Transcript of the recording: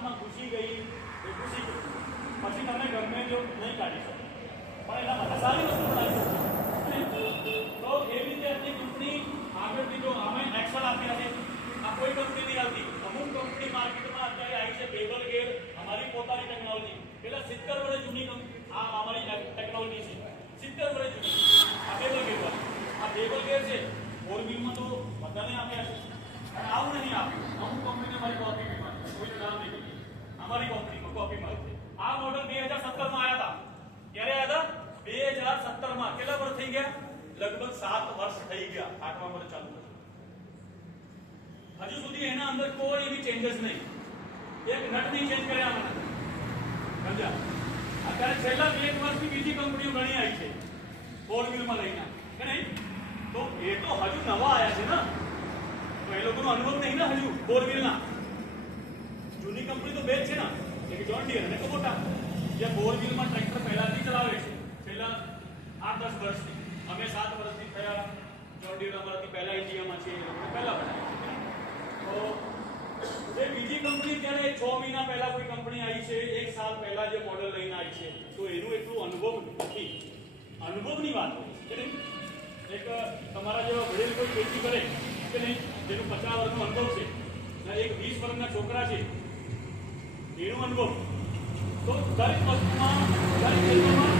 હાથમાં ઘૂસી ગઈ એ ઘૂસી ગઈ, પછી તમે ગમે જો નહીં કાઢી શકો, પણ એના માટે સારી વસ્તુ બનાવી શકો. તો એવી રીતે આપણી કંપની આગળથી જો અમે એક્સલ આપ્યા છે, આ કોઈ કંપની નહીં આવતી. અમુક કંપની માર્કેટમાં અત્યારે આવી છે બેબલ ગેર, અમારી પોતાની ટેકનોલોજી. પેલા 70 વર્ષ જૂની આ અમારી ટેકનોલોજી છે, 70 વર્ષ જૂની. આ બેબલ ગેર વાળી, આ બેબલ ગેર છે. ફોર વ્હીલમાં તો બધાને આપ્યા છે, અને આવું નહીં આપ્યું. અમુક કંપનીને મારી કોપી બી મારી, કોઈ નામ નહીં કહ્યું, અમારી કંપનીમાં કોપી મારી છે. આ મોડલ 2017 માં આવ્યા હતા. ક્યારે આવ્યા હતા? 2017 માં. કેટલા વર્ષ થઈ ગયા? લગભગ 7 વર્ષ થઈ ગયા. 8મા વર્ષ ચાલુ થશે. હજુ સુધી એના અંદર કોઈ એવી ચેન્જીસ નહીં, એક નટ નહીં ચેન્જ કર્યા મને, સમજ્યા? અત્યારે છેલ્લા 1 વર્ષથી બીજી કંપનીઓ ઘણી આવી છે ફોર વ્હીલમાં લઈને, કે નહીં? તો એ તો હજુ નવા આવ્યા છે ને, તો એ લોકોનો અનુભવ નહીં ને હજુ ફોર વ્હીલના. જૂની કંપની તો બે જ છે ને, એક જોન ડીયર અને કુબોટા, જે ફોર વ્હીલમાં ટ્રેક્ટર પહેલાથી ચલાવે છે, છેલ્લા 8-10 વર્ષથી. અમે 7 વર્ષથી થયા. જોન ડીયર અમારાથી પહેલા ઇન્ડિયામાં છે, એ લોકોને પહેલા બનાવ્યા છે. તો જે બીજી કંપની ત્યારે 6 મહિના પહેલા કોઈ કંપની આવી છે, 1 સાલ પહેલા જે મોડલ લઈને આવી છે, તો એનું એટલું અનુભવ નથી. અનુભવની વાત હોય કે નહીં? એક તમારા જેવા વડીલ કોઈ ખેતી કરે કે નહીં, જેનું 50 વર્ષનો અનુભવ છે, એક 20 વર્ષના છોકરા છે, એનો અનુભવ. તો દરેક વસ્તુમાં, દરેક ક્ષેત્રમાં